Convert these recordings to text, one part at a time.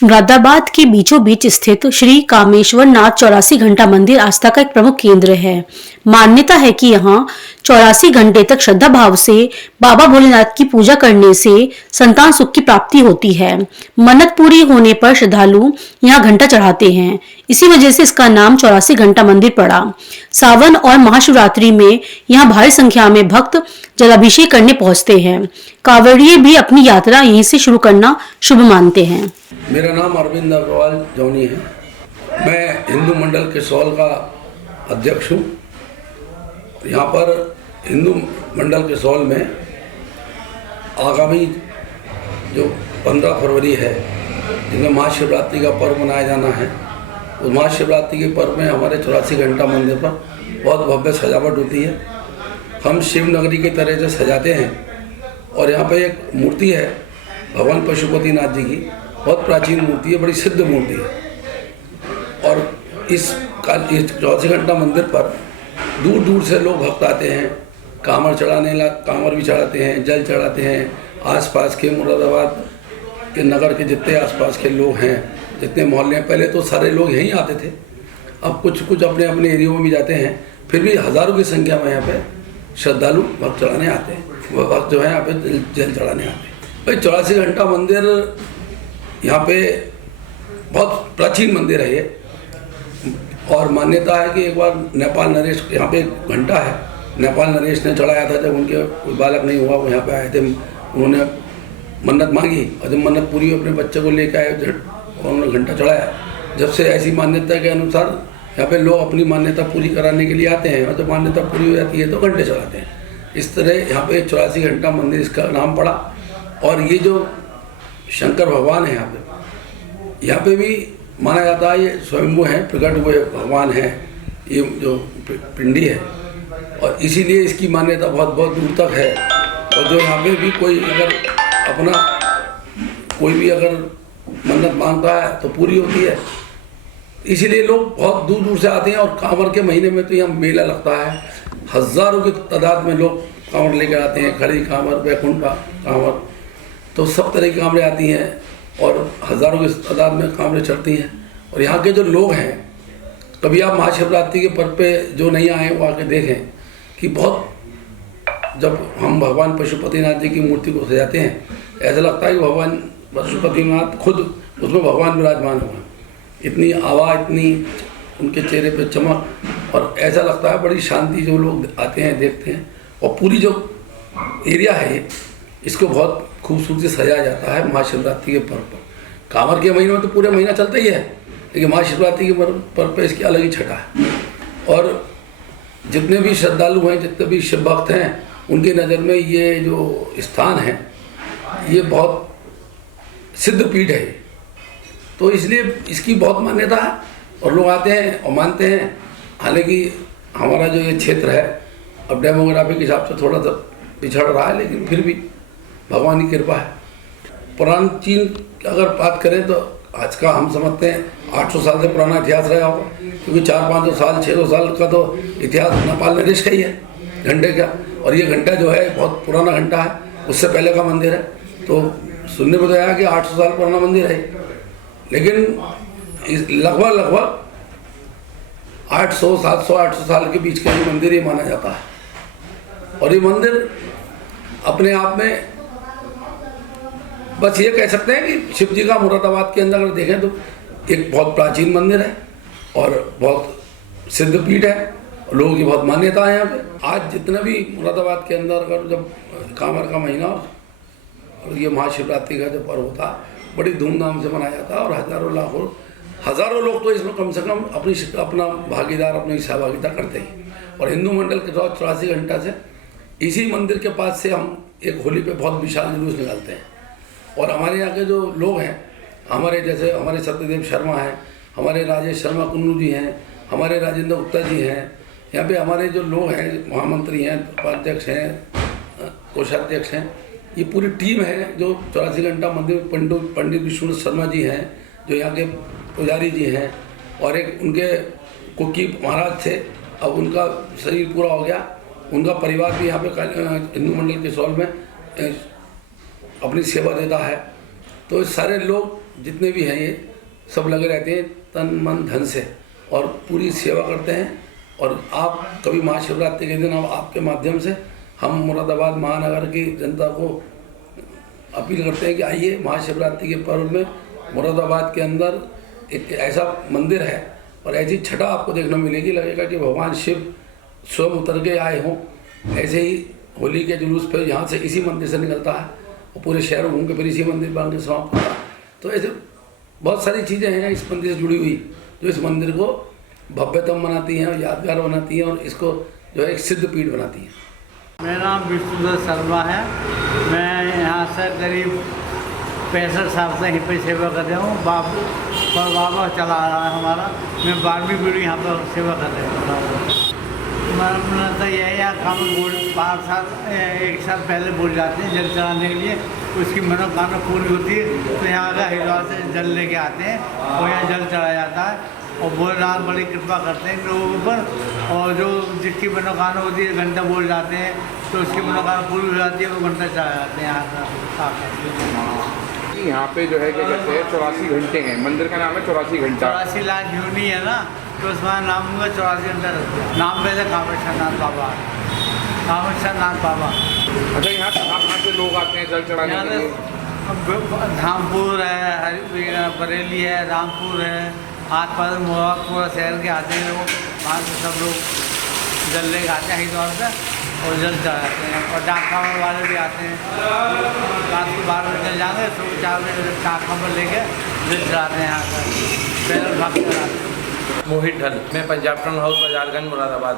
मुरादाबाद के बीचों बीच स्थित श्री कामेश्वर नाथ 84 घंटा मंदिर आस्था का एक प्रमुख केंद्र है। मान्यता है कि यहाँ 84 घंटे तक श्रद्धा भाव से बाबा भोलेनाथ की पूजा करने से संतान सुख की प्राप्ति होती है। मन्नत पूरी होने पर श्रद्धालु यहाँ घंटा चढ़ाते हैं। इसी वजह से इसका नाम 84 घंटा मंदिर पड़ा। सावन और महाशिवरात्रि में यहाँ भारी संख्या में भक्त जलाभिषेक करने पहुंचते हैं। कांवड़िये भी अपनी यात्रा यहीं से शुरू करना शुभ मानते हैं। मेरा नाम अरविंद अग्रवाल जौनी है। मैं हिंदू मंडल केसौल का अध्यक्ष हूँ। यहाँ पर हिंदू मंडल केसौल में आगामी जो 15 फरवरी है, जिसमें महाशिवरात्रि का पर्व मनाया जाना है, उस महाशिवरात्रि के पर्व में हमारे 84 घंटा मंदिर पर बहुत भव्य सजावट होती है। हम शिव नगरी की तरह से सजाते हैं और यहाँ पे एक मूर्ति है भगवान पशुपतिनाथ जी की, बहुत प्राचीन मूर्ति है, बड़ी सिद्ध मूर्ति है। और इस 84 घंटा मंदिर पर दूर दूर से लोग भक्त आते हैं, कांवर भी चढ़ाते हैं, जल चढ़ाते हैं। आसपास के मुरादाबाद के नगर के जितने आसपास के लोग हैं, जितने मोहल्ले हैं, पहले तो सारे लोग यहीं आते थे, अब कुछ अपने अपने एरिया में भी जाते हैं। फिर भी हज़ारों की संख्या में यहाँ पे श्रद्धालु भक्त चढ़ाने आते हैं, वह भक्त जो है यहाँ पे जल चढ़ाने आते हैं। भाई 84 घंटा मंदिर यहाँ पे बहुत प्राचीन मंदिर है ये, और मान्यता है कि एक बार नेपाल नरेश, यहाँ पे एक घंटा है, नेपाल नरेश ने चढ़ाया था। जब उनके कोई बालक नहीं हुआ, वो यहाँ पे आए थे, उन्होंने मन्नत मांगी और जब मन्नत पूरी अपने बच्चे को लेकर आए और उन्होंने घंटा चढ़ाया। जब से ऐसी मान्यता के अनुसार यहाँ पे लोग अपनी मान्यता पूरी कराने के लिए आते हैं, और जब मान्यता पूरी हो जाती है तो घंटे चढ़ाते हैं। इस तरह यहाँ पे 84 घंटा मंदिर इसका नाम पड़ा। और ये जो शंकर भगवान है यहाँ पे भी माना जाता है, ये स्वयंभू हैं, प्रकट हुए भगवान हैं, ये जो पिंडी है, और इसीलिए इसकी मान्यता बहुत बहुत दूर तक है। और जो यहाँ पे भी कोई अगर मन्नत मांगता है तो पूरी होती है। इसीलिए लोग बहुत दूर दूर से आते हैं। और कांवड़ के महीने में तो यहाँ मेला लगता है, हज़ारों की तादाद में लोग कांवड़ लेकर आते हैं, खड़ी कांवड़, बैकुंठ कांवड़, तो सब तरह की कांवड़ें आती हैं और हज़ारों की तादाद में कांवड़ें चढ़ती हैं। और यहाँ के जो लोग हैं, कभी आप महाशिवरात्रि के पर्व पे जो नहीं आए वो आके देखें कि बहुत, जब हम भगवान पशुपतिनाथ जी की मूर्ति को सजाते हैं, ऐसा लगता है कि भगवान पशुपतिनाथ खुद उसमें भगवान विराजमान हुआ। इतनी आवाज़, इतनी उनके चेहरे पे चमक, और ऐसा लगता है बड़ी शांति। जो लोग आते हैं देखते हैं, और पूरी जो एरिया है ये, इसको बहुत खूबसूरती से सजाया जाता है महाशिवरात्रि के पर्व पर। कांवड़ के महीने में तो पूरे महीना चलता ही है, लेकिन महाशिवरात्रि के पर्व पर इसकी अलग ही छटा है। और जितने भी श्रद्धालु हैं, जितने भी शिव भक्त हैं, उनकी नज़र में ये जो स्थान है, ये बहुत सिद्ध पीठ है, तो इसलिए इसकी बहुत मान्यता है और लोग आते हैं और मानते हैं। हालांकि हमारा जो ये क्षेत्र है अब डेमोग्राफी के हिसाब से थोड़ा सा पिछड़ रहा है, लेकिन फिर भी भगवान की कृपा है। प्राचीन अगर बात करें तो आज का हम समझते हैं 800 साल से पुराना इतिहास रहा होगा, क्योंकि 400-500 साल 600 साल का तो इतिहास नेपाल नरेश का ही है घंटे का। और ये घंटा जो है बहुत पुराना घंटा है, उससे पहले का मंदिर है। तो सुनने में तो आया कि 800 साल पुराना मंदिर है, लेकिन लगभग 800, 700, 800 साल के बीच का ये मंदिर ही माना जाता है। और ये मंदिर अपने आप में बस ये कह सकते हैं कि शिव जी का मुरादाबाद के अंदर अगर देखें तो एक बहुत प्राचीन मंदिर है और बहुत सिद्ध पीठ है, और लोगों की बहुत मान्यता है यहाँ पे। आज जितना भी मुरादाबाद के अंदर अगर जब कांवड़ का महीना और ये महाशिवरात्रि का जो पर्व होता है, बड़ी धूमधाम से मनाया जाता है, और हज़ारों लोग तो इसमें कम से कम अपना भागीदार, अपनी सहभागिता करते हैं। और हिंदू मंडल के 84 घंटा से इसी मंदिर के पास से हम एक होली पे बहुत विशाल जुलूस निकालते हैं। और हमारे यहाँ के जो लोग हैं, जैसे हमारे सत्यदेव शर्मा हैं, हमारे राजेश शर्मा कुन्नू जी हैं, हमारे राजेंद्र गुप्ता जी हैं, यहाँ पे हमारे जो लोग हैं, महामंत्री हैं, उपाध्यक्ष हैं, कोषाध्यक्ष हैं, ये पूरी टीम है जो 84 घंटा मंदिर। पंडित विष्णु शर्मा जी हैं जो यहाँ के पुजारी जी हैं, और एक उनके कुकी महाराज थे, अब उनका शरीर पूरा हो गया, उनका परिवार भी यहाँ पे हिंदू मंडल केसौल में अपनी सेवा देता है। तो सारे लोग जितने भी हैं ये सब लगे रहते हैं तन मन धन से और पूरी सेवा करते हैं। और आप कभी महाशिवरात्रि के दिन आपके माध्यम से हम मुरादाबाद महानगर की जनता को अपील करते हैं कि आइए महाशिवरात्रि के पर्व में मुरादाबाद के अंदर एक ऐसा मंदिर है और ऐसी छटा आपको देखने मिलेगी, लगेगा कि भगवान शिव स्वयं उतर के आए हों। ऐसे ही होली के जुलूस पे यहाँ से इसी मंदिर से निकलता है और पूरे शहर घूम के फिर इसी मंदिर पर आके समाप्त होता है। तो ऐसे बहुत सारी चीज़ें हैं इस मंदिर से जुड़ी हुई जो इस मंदिर को भव्यतम बनाती हैं और यादगार बनाती हैं और इसको जो है एक सिद्ध पीठ बनाती हैं। मेरा नाम विष्णुदत्त शर्मा है। मैं यहाँ से करीब 65 साल से यहीं पर सेवा कर रहा हूँ। बाबा चला रहा है हमारा। मैं 12वीं पीढ़ी यहाँ पर सेवा कर रहा हूँ। तो यह है यहाँ काम बोल 5 साल 1 साल पहले बोल जाते हैं जल चढ़ाने के लिए, उसकी मनोकामना पूरी होती है तो यहाँ का हरिद्वार से जल लेके आते हैं और यहाँ जल चढ़ाया जाता है। और भोलेनाथ बड़ी कृपा करते हैं लोगों के ऊपर। और जो जिसकी मनोकामना होती है घंटा बोल जाते हैं तो उसकी मनोकामना पूरी हो जाती है, वो घंटा चढ़ा जाते हैं यहाँ का। यहाँ पे जो है क्या कहते हैं 84 घंटे हैं, मंदिर का नाम है 84 घंटा। 84 लाख यूनी है ना, तो उसका नाम होगा 84 घंटा रखते हैं। नाम पहले कामेश्वरनाथ बाबा, कामेश्वरनाथ बाबा। अच्छा, यहाँ कहाँ से लोग आते हैं जल चढ़ाने के लिए? धामपुर है, बरेली है, रामपुर है, आस पास पूरा शहर के आते हैं लोग। वहाँ से सब लोग जल लेके आते हैं हरिद्वार से और जल चढ़ाते हैं। और डाक खबर वाले भी आते हैं, रात को 12 बजे जल जाएंगे, सुबह 4 बजे डाक खबर लेके जल चढ़ाते हैं यहाँ पर, पैदल भाग चढ़ाते हैं। मोहित ढल, मैं पंजाब टाउन हाउस बाजारगंज मुरादाबाद।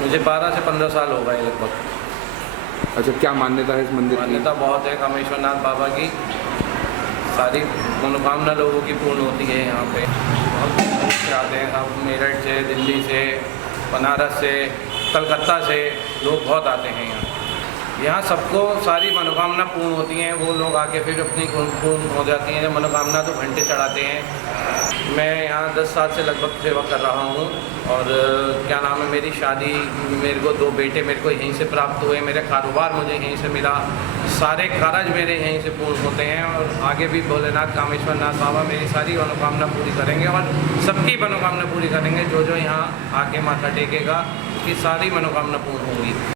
मुझे 12 से 15 साल हो गए लगभग। अच्छा, क्या मान्यता है इस मंदिर की? मान्यता बहुत है कामेश्वरनाथ बाबा की, सारी मनोकामना लोगों की पूर्ण होती है यहाँ पे। बहुत दूर से आते हैं, सब मेरठ से, दिल्ली से, बनारस से, कलकत्ता से लोग बहुत आते हैं यहाँ सबको सारी मनोकामना पूर्ण होती हैं। वो लोग आके फिर अपनी पूर्ण हो जाती हैं जब मनोकामना, तो घंटे चढ़ाते हैं। मैं यहाँ 10 साल से लगभग सेवा कर रहा हूँ। और क्या नाम है, मेरी शादी, मेरे को 2 बेटे मेरे को यहीं से प्राप्त हुए, मेरा कारोबार मुझे यहीं से मिला, सारे कारज मेरे यहीं से पूर्ण होते हैं। और आगे भी भोलेनाथ कामेश्वरनाथ बाबा मेरी सारी मनोकामना पूरी करेंगे और सबकी मनोकामना पूरी करेंगे। जो जो यहाँ आके माथा टेकेगा उसकी सारी मनोकामना पूर्ण होगी।